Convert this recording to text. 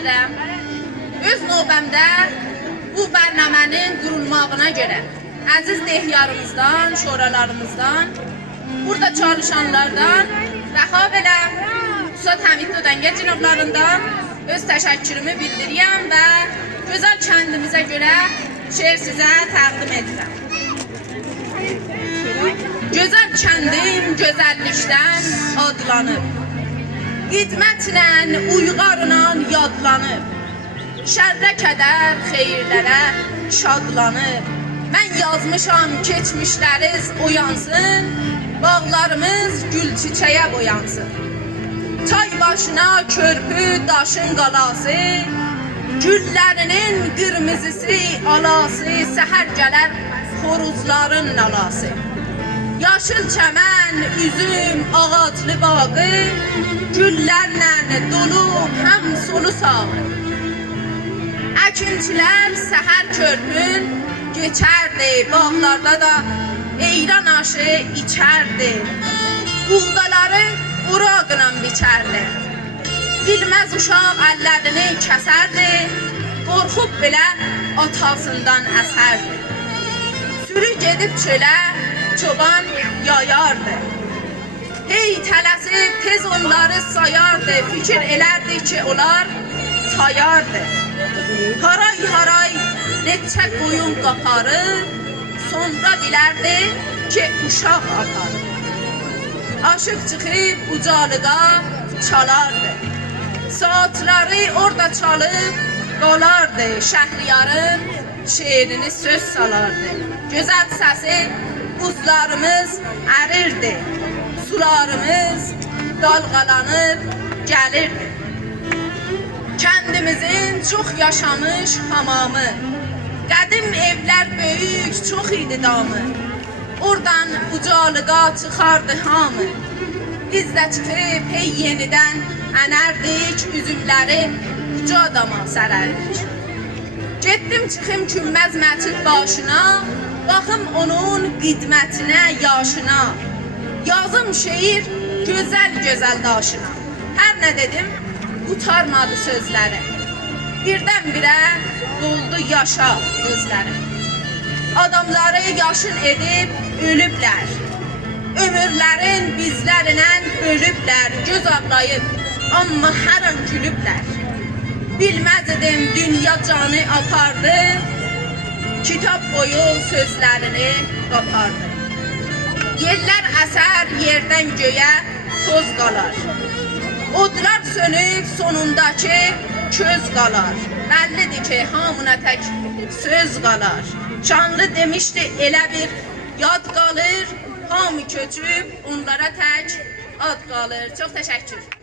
edirəm. Öz növbəmdə bu bərnamənin qurulmağına görə əziz dehyarımızdan, şoralarımızdan, burada çalışanlardan və habelə Üstad Həmid Ödəngə cənablarından öz təşəkkürümü bildirirəm və gözəl kəndimizə görə şeir sizə təqdim edirəm. Gözəl kəndim gözəllikdən adlanıb, xidmətlə, uyğarla yadlanıb, şərrə kədər, xeyirlərə şadlanıb. Mən yazmışam keçmişləriz oyansın, bağlarımız gül çiçəyə boyansın. Çay başına körpü daşın qalası, güllərinin qırmızısı alası, səhər gələr xoruzların nalası. Yaşıl çəmən, üzüm, ağaclı bağı, güllərlə dolu həm solu sağı. Əkinçilər səhər körpün geçərdi, bağlarda da eyran aşı içərdi. Buğdaları uraqla biçərdi. Bilməz uşaq əllərini kəsərdi, qorxub belə atasından əsərdi. Sürü gedib çölə, çoban yayardı. Hey tələsib tez onları sayardı, fikir elərdi ki onlar sayardı. Haray haray neçə qoyun qaparır, sonra bilərdi ki uşaq aparır. Aşıq çıxıb ucalığa çalardı. Saatları orada çalıb qalardı. Şəhriyarın şeirini söz salardı. Gözəl səsi buzlarımız ərirdi. Sularımız dalğalanıb gəlirdi. Kəndimizin çox yaşamış hamamı, qədim evlər böyük, çox idi damı. Oradan ucalığa çıxardı hamı. Biz də çıxıb hey yenidən ənərdik, üzümləri uca dama sərərdik. Getdim çıxım Künməz məscid başına, baxım onun xidmətinə, yaşına. Yazım şeir gözəl-gözəl daşına. Hər nə dedim, utarmadı sözləri. Birdən-birə doldu yaşa gözləri. Adamları yaşın edib ölüblər. Ömürlərin bizlərlə bölüblər. Göz ağlayıb, amma hər an gülüblər. Bilməz edim dünya canı apardı, kitap boyu sözlərini qapardı. Yerlər əsər yerdən göyə toz qalar. Odlar sönüb sonundakı köz qalar. Bəllidir ki hamına tək söz qalar. Şanlı demişdi elə bir yad qalır, hamı köçüb onlara tək ad qalır. Çox təşəkkür.